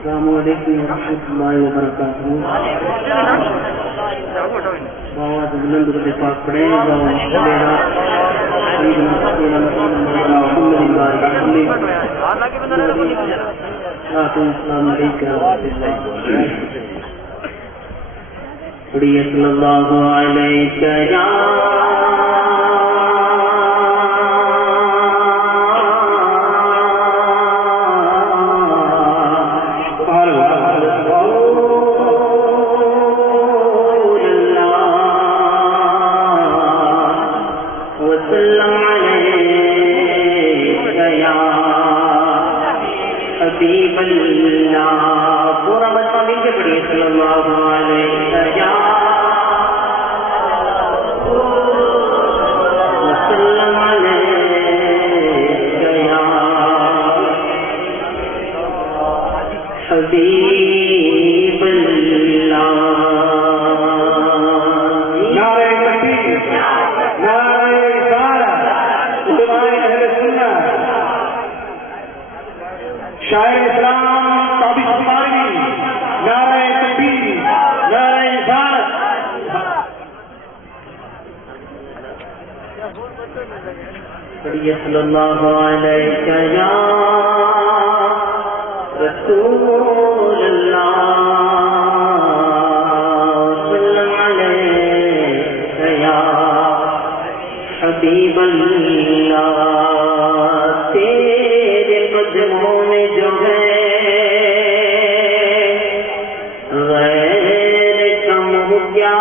السلام علیکم ورحمۃ اللہ وبرکاتہ. بابا بلند کے پاس پڑے صلی اللہ علیہ صلی اللہ علیہ یا رسول اللہ صلی علیہ یا حبیب اللہ. تیرے قدموں میں جو ہے غیر کم ہو کیا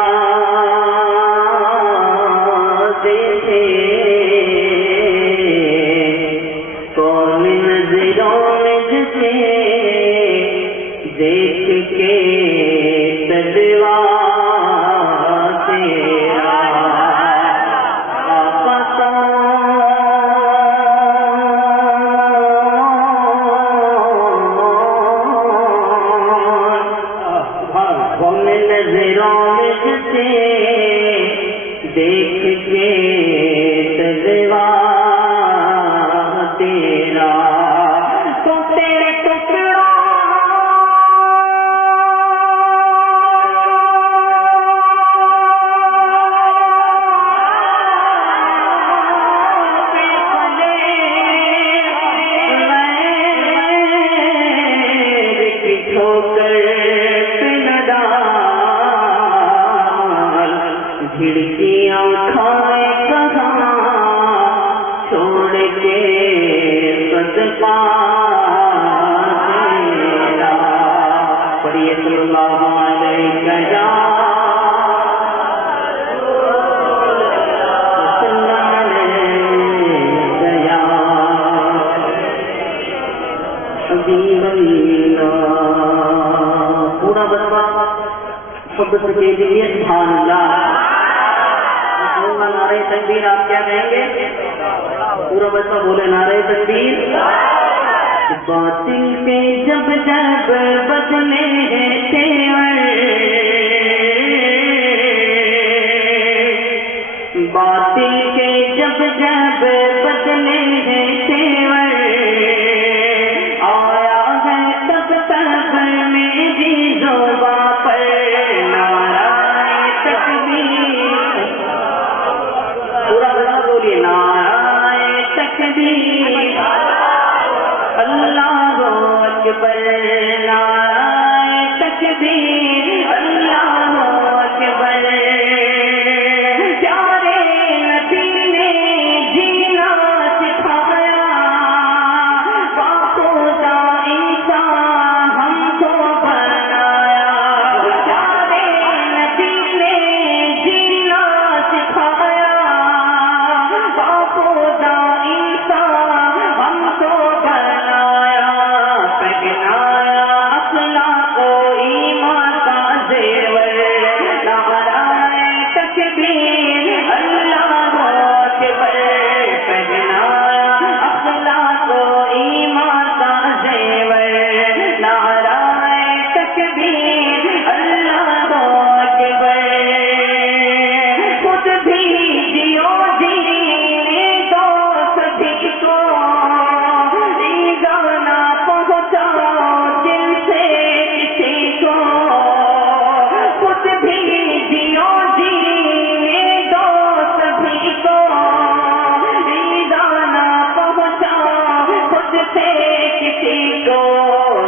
کسی کو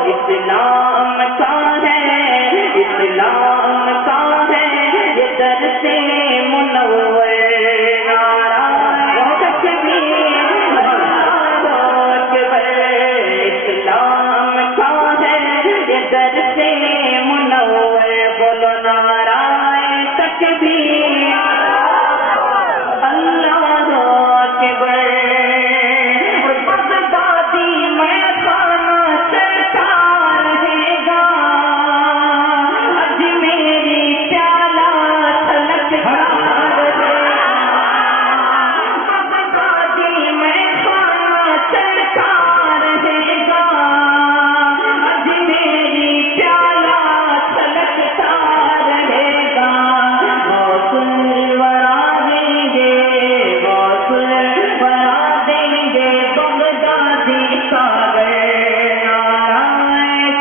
اسلام کا ہے، اسلام کا ہے یہ درس منور نعرہ تکبیر اللہ اکبر، اسلام کا ہے یہ درس منور، بولو نعرہ تکبیر اللہ اکبر۔ بغدادی میں خانہ چلتا رہے گا، آج میری پیالہ چھلکتا رہے گا، بغدادی میں خانہ چلتا رہے گا، آج میری پیالہ چھلکتا رہے گا، غوث الورا دیں گے، غوث الورا دیں گے بغدادی ساگر، نعرہ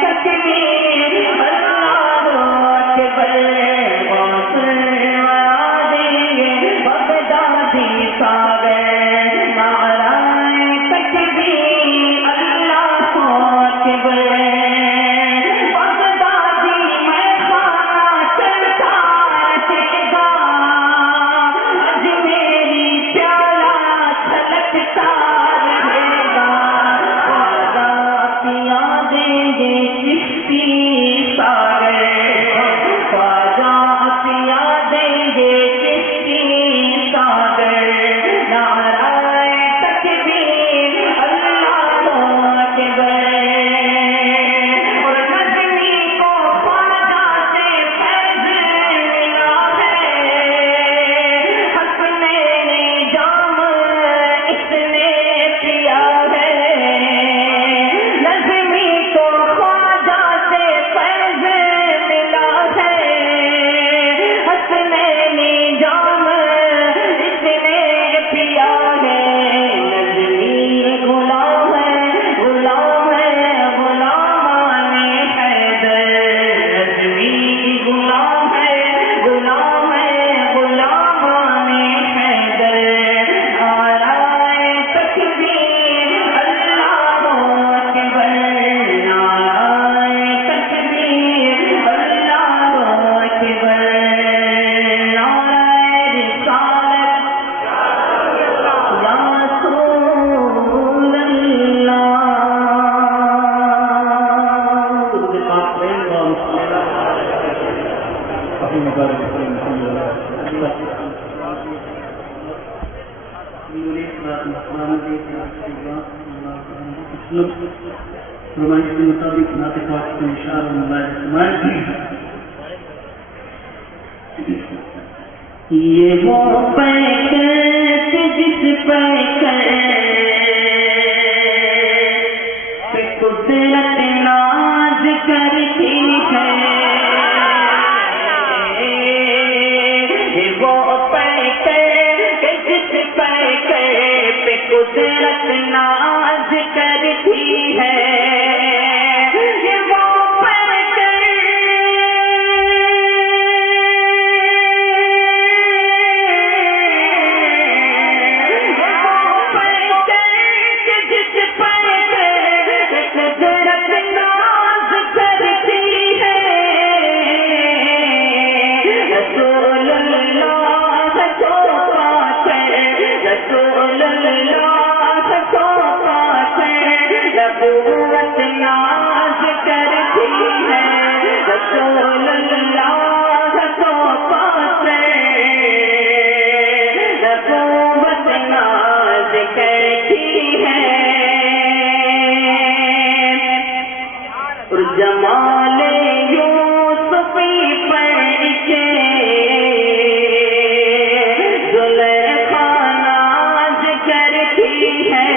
تکبیر اللہ اکبر، غوث الورا دیں گے بغدادی ساگر، نعرہ تکبیر اللہ اکبر۔ بغدادی میں خانہ چلتا رہے گا، آج میری پیالہ چھلکتا رہے گا، خواجہ پیا دیں گے چشتی ساگر، خواجہ پیا دیں گے چشتی ساگر، نعرہ تکبیر اللہ اکبر۔ اور نظمی کو خواجہ سے فیض ملا ہے، حسنین جام اس نے پیا ہے، نظمی کو خواجہ سے فیض ملا ہے، حسنین جام اس نے پیا ہے، نظمی غلام ہے، غلام ہے غلامان حیدر، نظمی غلام ہے، غلام ہے غلامان حیدر، نعرہ تکبیر اللہ اکبر، نعرہ تکبیر اللہ اکبر، نعرہ رسالت یا رسول اللہ۔ فرمائش کے مطابق نعت پاک کو انشاءاللہ ملائے یہ وہ پیکر جس پیکر پہ قدرت ناز کرتی ہے، یہ وہ پیکر جس پیکر پہ قدرت ناز کرتی ہے، یہ وہ نبوت ناز کرتی ہے، رسول اللہ کو پاتے، نبوت ناز کرتی ہے، اور جمال یوسفی پر کے زلیخا ناز کرتی ہے،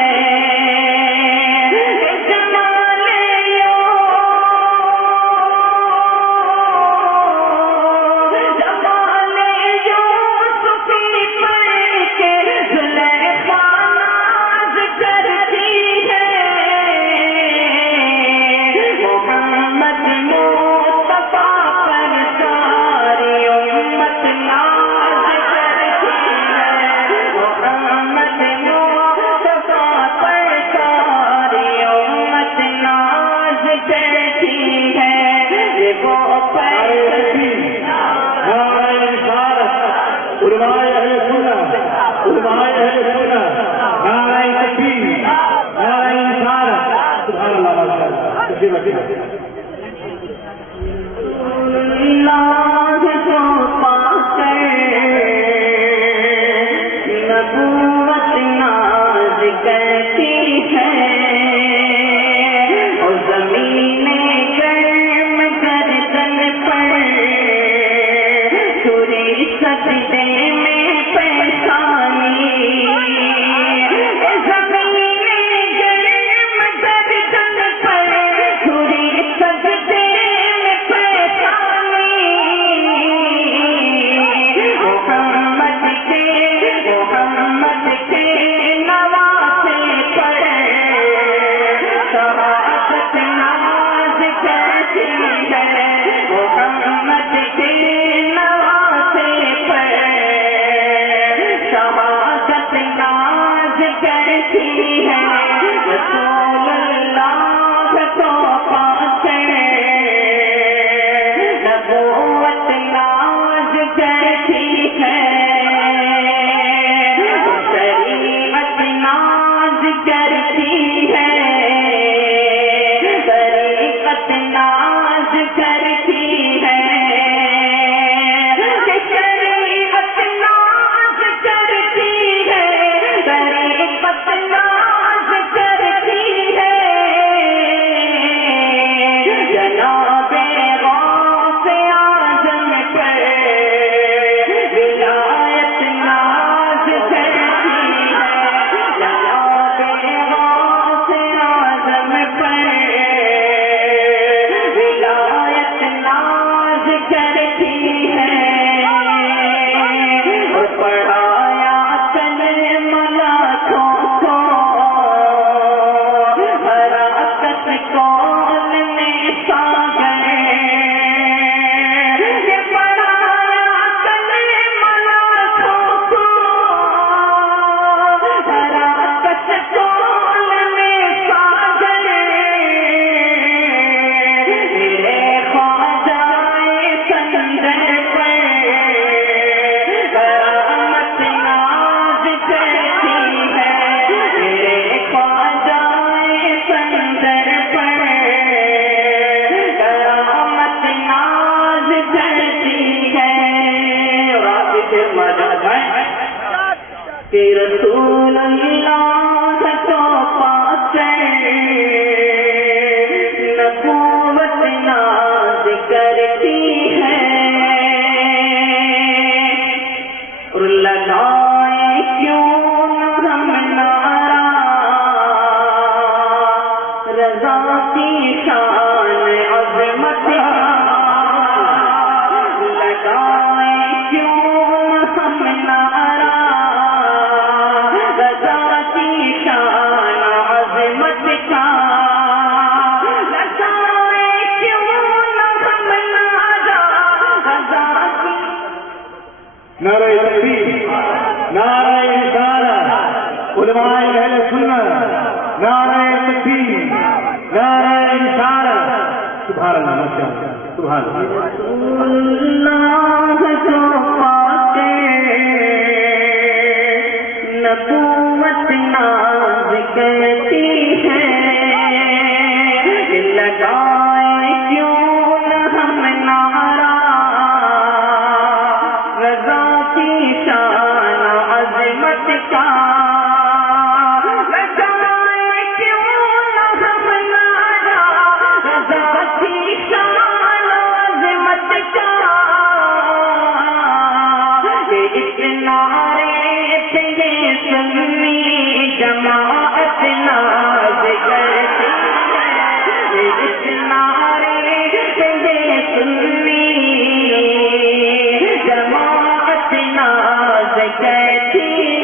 محمد مصطفیٰ پر ساریوں کرتی ہے اور زمین گرم گردن پر سوری سجدے میں پیشانی کہ رسول اللہ کو پاس نبوت ناز کرتی ہے اور لگائے کیوں نہ ہم نعرہ رضا کی شان عظمت لگائے کیوں نہ ہم نعرہ نعرہ تکبیر، نعرہ رسالت، علماء اہل سنت، نعرہ تکبیر، نعرہ رسالت، سبحان اللہ، ماشاءاللہ، سبحان اللہ کو پاتے نبوت ناز کرتی ہے لگائے کیوں نہ ہم نعرہ رضا کی شان عظمت کا لگائے کیوں نہ ہم نعرہ رضا کی شان عظمت کا اس نعرے پہ سنی جماعت ناز کرتی ہے اس نعرے پہ سنی جماعت ناز کرتی